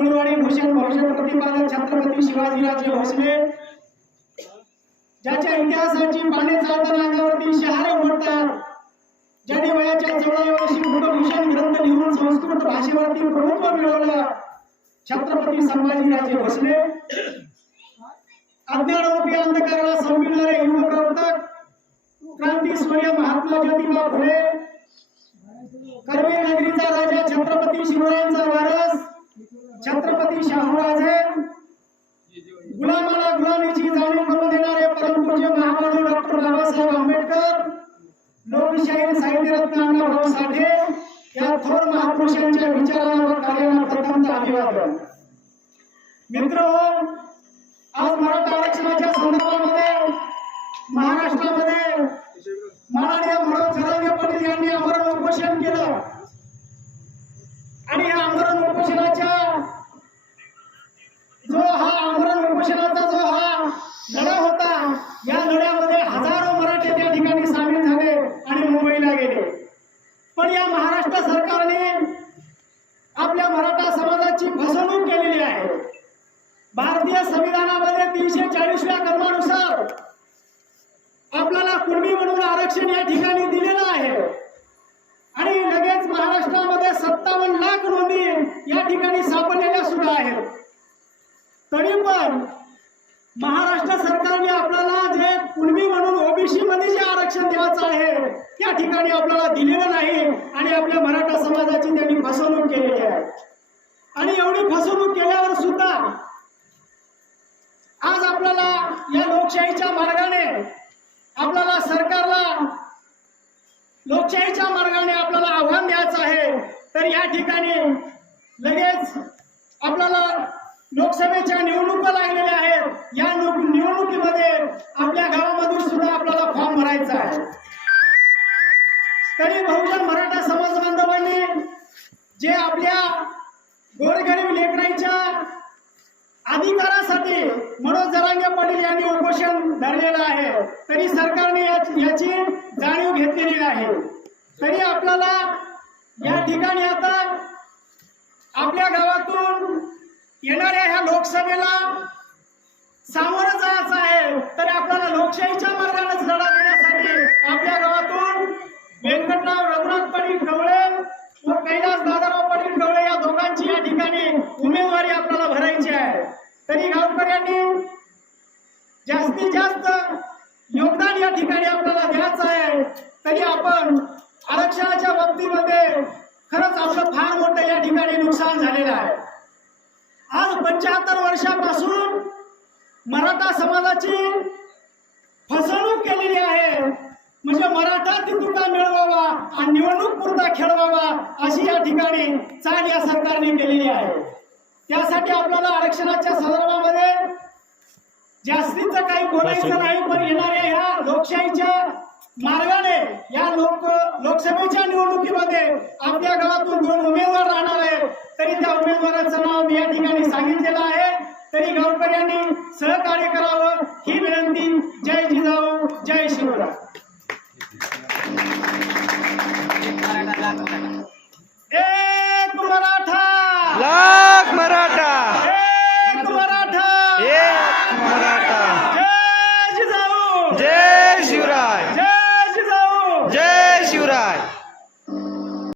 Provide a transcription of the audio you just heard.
कुलवाडी भूषण भविष्य प्रतिपादक छत्रपती शिवाजीराजे भोसले. ज्याच्या इतिहासाची पाने चालताना अंगावरती शहारे उमटतात ज्याने वयाच्या चौदाव्या वर्षी गुणभूषण ग्रंथ लिहून संस्कृत भाषेवरती प्रभुत्व मिळवलं. छत्रपती संभाजीराजे भोसले. अज्ञानरूपी अंधकाराला संविणारे युग प्रवर्तक क्रांती सूर्य महात्मा ज्योतिबा फुले. कर्वे नगरीचा राजा छत्रपती शिवरायांचा वारस छत्रपती शाहूराजे गुलामाला गुलामीची जाणीव करून देणारे परमपूज्य महामानव डॉक्टर बाबासाहेब आंबेडकर लोकशाहीर साहित्यरत्न अण्णाभाऊ साठे या थोर महापुरुषांच्या विचारांना व कार्याला प्रथमच अभिवादन. मित्र हो, आज मराठा आरक्षणाच्या संदर्भामध्ये महाराष्ट्रामध्ये माननीय मनोज जरांगे पाटील यांनी आमरण उपोषण केलं. आणि या आमरण उपोषणाच्या जो हा आमरण उपोषणाचा जो हा लढा होता या लढ्यामध्ये हजारो मराठे त्या ठिकाणी सामील झाले आणि मुंबईला गेले पण या महाराष्ट्र सरकारने आपल्या मराठा समाजाची फसवणूक केलेली आहे. भारतीय संविधानामध्ये तीनशे चाळीसव्या कलमानुसार आपल्याला कुणबी म्हणून आरक्षण या ठिकाणी दिलेलं आहे. आणि लगेच महाराष्ट्रामध्ये सत्तावन्न लाख नोंदी या ठिकाणी सापडलेल्या सुद्धा आहेत. तरी पण महाराष्ट्र सरकारने आपल्याला जे कुणबी म्हणून ओबीसी मध्ये जे आरक्षण द्यायचं आहे त्या ठिकाणी आपल्याला दिलेलं नाही आणि आपल्या मराठा समाजाची त्यांनी फसवणूक केलेली आहे. आणि एवढी फसवणूक केल्यावर सुद्धा आज आपल्याला या लोकशाहीच्या मार्गाने आपल्याला सरकारला लोकशाहीच्या मार्गाने आपल्याला आव्हान द्यायचं आहे तर या ठिकाणी लगेच आपल्याला लोकसभेच्या निवडणुका लागलेल्या आहेत. या निवडणुकीमध्ये आपल्या गावामधून सुद्धा आपल्याला फॉर्म भरायचा आहे. तरी बहुजन मराठा समाज बांधवांनी जे आपल्या गोरगरीब लेकरांच्या अधिकारासाठी मनोज जरांगे पाटील यांनी उपोषण धरलेलं आहे. तरी सरकारने याची जाणीव घेतलेली नाही. तरी आपल्याला या ठिकाणी आता आपल्या गावातून येणाऱ्या ह्या लोकसभेला सामोरं जायचं आहे. तर आपण लोकशाहीच्या मार्गानेच लढा देण्यासाठी आपल्या गावातून व्यंकटराव रघुनाथ पाटील कवळे व कैलास दादाराव पाटील कवळे या दोघांची या ठिकाणी उमेदवारी आपल्याला भरायची आहे तरी गावकऱ्यांनी जास्तीत जास्त योगदान या ठिकाणी आपल्याला द्यायचं आहे. तरी आपण आरक्षणाच्या बाबतीमध्ये खरंच आपलं फार मोठं या ठिकाणी नुकसान झालेलं आहे. आज पंच्याहत्तर वर्षापासून मराठा समाजाची फसवणूक केलेली आहे. म्हणजे मराठा तितुका मिळवावा आणि निवडणूक पुरता खेळवावा अशी या ठिकाणी चाल या सरकारने केलेली आहे. त्यासाठी आपल्याला आरक्षणाच्या संदर्भामध्ये जास्तीच काही बोलायचं नाही पण येणाऱ्या ह्या लोकशाहीच्या मार्गाने या लोक लोकसभेच्या निवडणुकीमध्ये आपल्या गावातून दोन उमेदवार राहणार आहे तरी त्या उमेदवाराचं नाव मी या ठिकाणी सांगितलेलं आहे. तरी गावकऱ्यांनी सहकार्य करावं ही विनंती. जय जिजाऊ जय शिवराय. एक मराठा! लाख मराठा! एक मराठा! Maranatha.